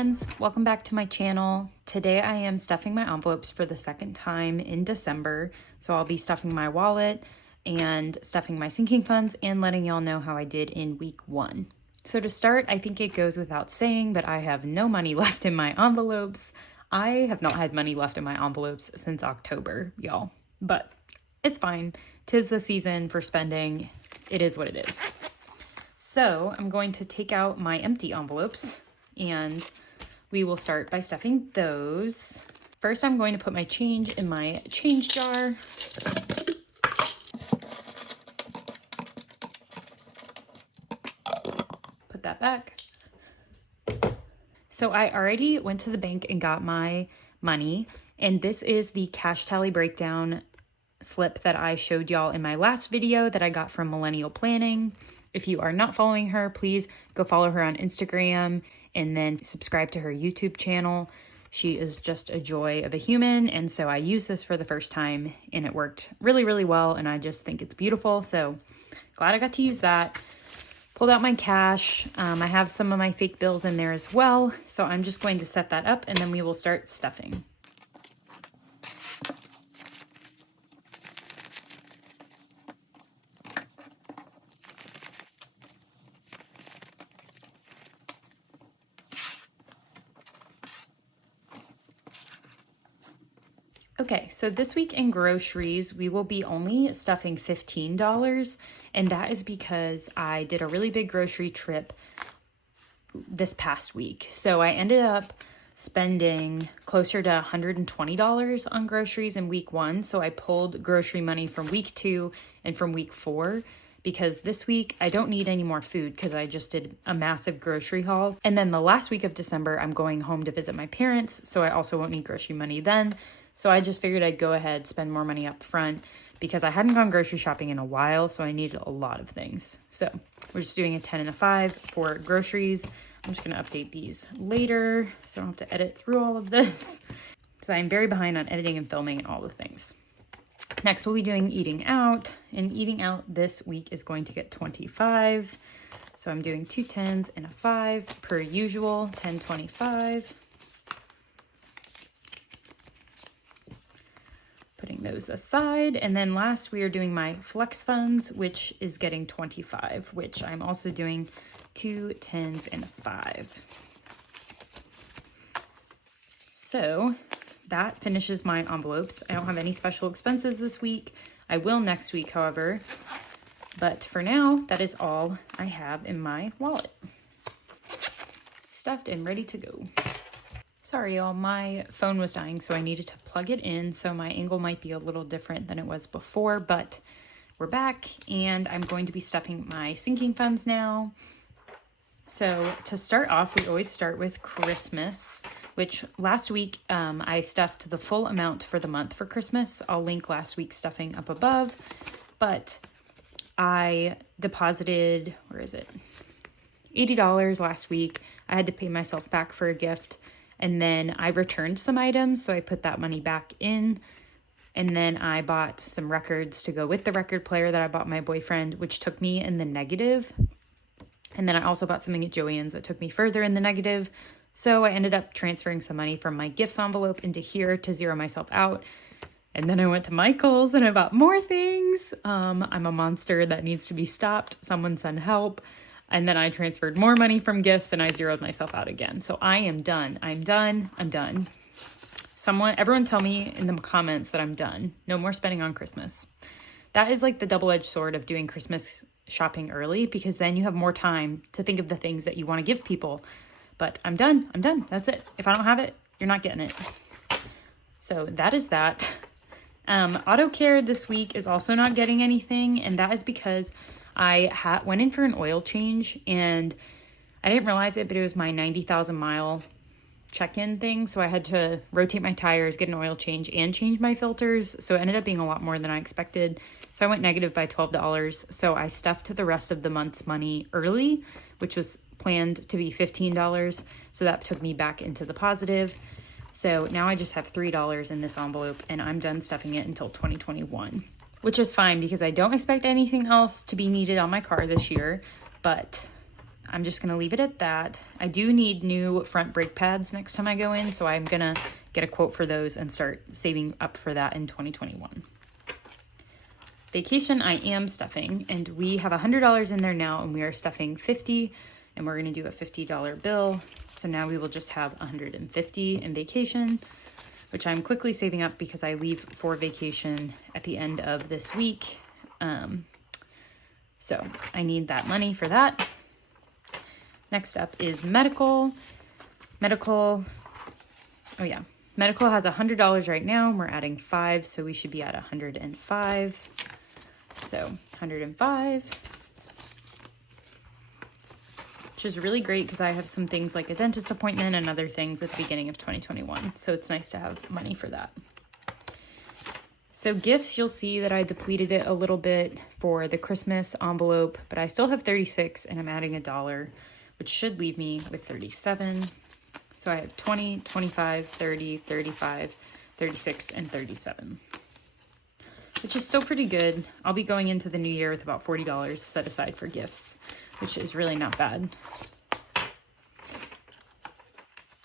friends, welcome back to my channel. Today I am stuffing my envelopes for the second time in December. So I'll be stuffing my wallet and stuffing my sinking funds and letting y'all know how I did in week 1. So to start, I think it goes without saying, but I have no money left in my envelopes. I have not had money left in my envelopes since October, y'all. But it's fine. 'Tis the season for spending. It is what it is. So I'm going to take out my empty envelopes and we will start by stuffing those. First, I'm going to put my change in my change jar. Put that back. So I already went to the bank and got my money, and this is the cash tally breakdown slip that I showed y'all in my last video that I got from Millennial Planning. If you are not following her, please go follow her on Instagram and then subscribe to her YouTube channel. She is just a joy of a human, and so I used this for the first time and it worked really, really well, and I just think it's beautiful. So glad I got to use that. Pulled out my cash. I have some of my fake bills in there as well, so I'm just going to set that up and then we will start stuffing. Okay, so this week in groceries, we will be only stuffing $15, and that is because I did a really big grocery trip this past week. So I ended up spending closer to $120 on groceries in week 1. So I pulled grocery money from week 2 and from week 4 because this week I don't need any more food because I just did a massive grocery haul. And then the last week of December, I'm going home to visit my parents, so I also won't need grocery money then. So I just figured I'd go ahead, spend more money up front because I hadn't gone grocery shopping in a while, so I needed a lot of things. So we're just doing a 10 and a 5 for groceries. I'm just gonna update these later so I don't have to edit through all of this because I'm very behind on editing and filming and all the things. Next, we'll be doing eating out, and eating out this week is going to get 25. So I'm doing 2 10s and a 5 per usual, 10, 25. Putting those aside. And then last, we are doing my flex funds, which is getting 25, which I'm also doing 2 10s and a 5. So that finishes my envelopes. I don't have any special expenses this week. I will next week, however. But for now, that is all I have in my wallet. Stuffed and ready to go. Sorry, y'all, my phone was dying, so I needed to plug it in, so my angle might be a little different than it was before, but we're back, and I'm going to be stuffing my sinking funds now. So to start off, we always start with Christmas, which last week I stuffed the full amount for the month for Christmas. I'll link last week's stuffing up above, but I deposited, where is it? $80 last week. I had to pay myself back for a gift. And then I returned some items, so I put that money back in. And then I bought some records to go with the record player that I bought my boyfriend, which took me in the negative. And then I also bought something at Joann's that took me further in the negative. So I ended up transferring some money from my gifts envelope into here to zero myself out. And then I went to Michael's and I bought more things. I'm a monster that needs to be stopped. Someone send help. And then I transferred more money from gifts and I zeroed myself out again. So I am done. I'm done. Everyone tell me in the comments that I'm done. No more spending on Christmas. That is like the double-edged sword of doing Christmas shopping early, because then you have more time to think of the things that you want to give people. But I'm done. That's it. If I don't have it, you're not getting it. So that is that. Auto care this week is also not getting anything, and that is because I went in for an oil change and I didn't realize it, but it was my 90,000 mile check-in thing. So I had to rotate my tires, get an oil change, and change my filters. So it ended up being a lot more than I expected. So I went negative by $12. So I stuffed the rest of the month's money early, which was planned to be $15. So that took me back into the positive. So now I just have $3 in this envelope and I'm done stuffing it until 2021. Which is fine because I don't expect anything else to be needed on my car this year, but I'm just gonna leave it at that. I do need new front brake pads next time I go in, so I'm gonna get a quote for those and start saving up for that in 2021. Vacation I am stuffing, and we have $100 in there now, and we are stuffing 50, and we're gonna do a $50 bill. So now we will just have 150 in vacation, which I'm quickly saving up because I leave for vacation at the end of this week. So I need that money for that. Next up is medical. Medical has $100 right now. We're adding 5, so we should be at 105. So 105, which is really great because I have some things like a dentist appointment and other things at the beginning of 2021. So it's nice to have money for that. So gifts, you'll see that I depleted it a little bit for the Christmas envelope, but I still have 36 and I'm adding $1, which should leave me with 37. So I have 20, 25, 30, 35, 36, and 37, which is still pretty good. I'll be going into the new year with about $40 set aside for gifts, which is really not bad.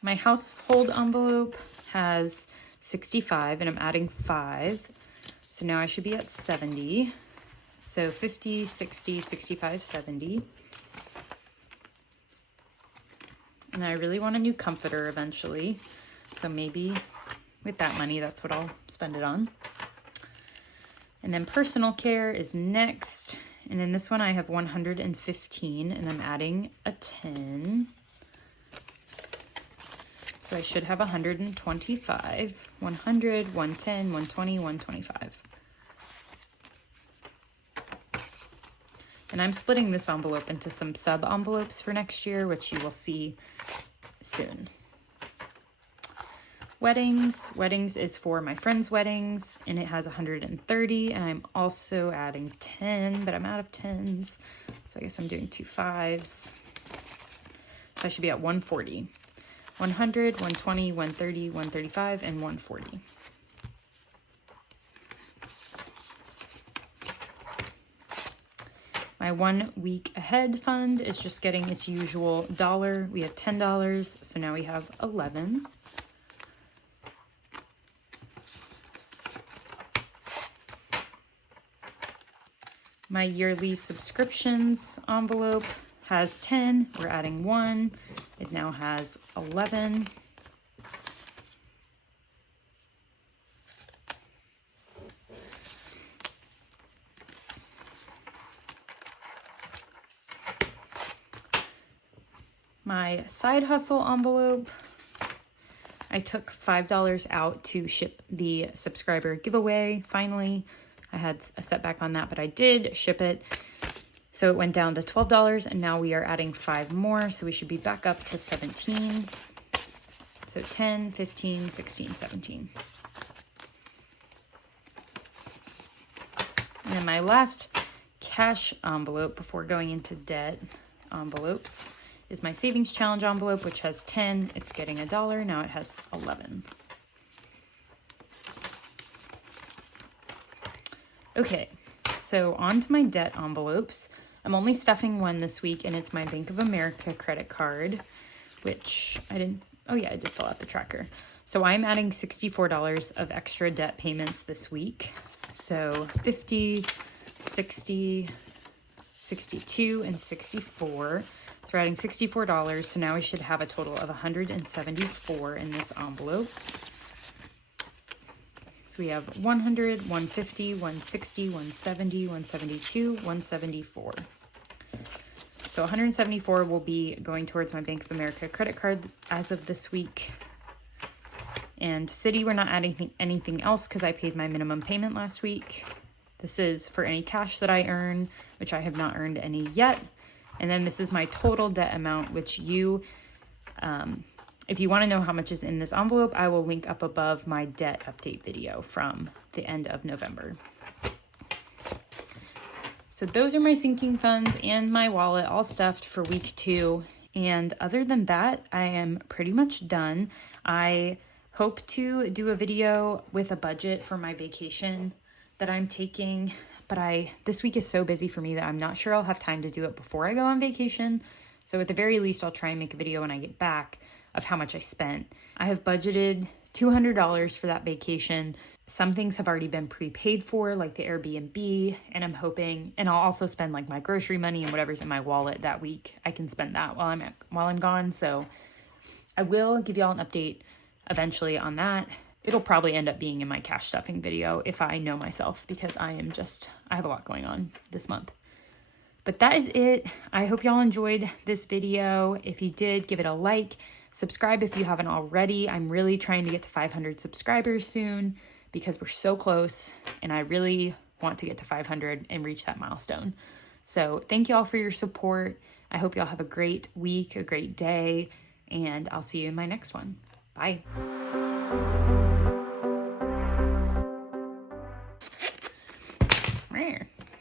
My household envelope has 65 and I'm adding 5. So now I should be at 70. So 50, 60, 65, 70. And I really want a new comforter eventually. So maybe with that money, that's what I'll spend it on. And then personal care is next. And in this one, I have 115 and I'm adding a 10. So I should have 125, 100, 110, 120, 125. And I'm splitting this envelope into some sub envelopes for next year, which you will see soon. Weddings is for my friends' weddings, and it has 130, and I'm also adding 10, but I'm out of 10s. So I guess I'm doing 2 5s. So I should be at 140. 100, 120, 130, 135, and 140. My 1 week ahead fund is just getting its usual $1. We had $10, so now we have 11. My yearly subscriptions envelope has 10. We're adding 1. It now has 11. My side hustle envelope, I took $5 out to ship the subscriber giveaway. Finally, I had a setback on that, but I did ship it. So it went down to $12, and now we are adding 5 more. So we should be back up to 17. So 10, 15, 16, 17. And then my last cash envelope before going into debt envelopes is my savings challenge envelope, which has 10. It's getting $1. Now it has 11. Okay, so on to my debt envelopes. I'm only stuffing one this week, and it's my Bank of America credit card, which I did fill out the tracker. So I'm adding $64 of extra debt payments this week. So 50, 60, 62, and 64. So we're adding $64. So now we should have a total of 174 in this envelope. So we have 100, 150, 160, 170, 172, 174. So 174 will be going towards my Bank of America credit card as of this week. And Citi, we're not adding anything else because I paid my minimum payment last week. This is for any cash that I earn, which I have not earned any yet. And then this is my total debt amount, which if you want to know how much is in this envelope, I will link up above my debt update video from the end of November. So those are my sinking funds and my wallet all stuffed for week 2. And other than that, I am pretty much done. I hope to do a video with a budget for my vacation that I'm taking, but this week is so busy for me that I'm not sure I'll have time to do it before I go on vacation. So at the very least, I'll try and make a video when I get back of how much I spent. I have budgeted $200 for that vacation. Some things have already been prepaid for, like the Airbnb, and I'm hoping, and I'll also spend like my grocery money and whatever's in my wallet that week. I can spend that while I'm gone. So I will give y'all an update eventually on that. It'll probably end up being in my cash stuffing video if I know myself, because I have a lot going on this month. But that is it. I hope y'all enjoyed this video. If you did, give it a like. Subscribe if you haven't already. I'm really trying to get to 500 subscribers soon because we're so close, and I really want to get to 500 and reach that milestone. So thank y'all for your support. I hope y'all have a great week, a great day, and I'll see you in my next one. Bye.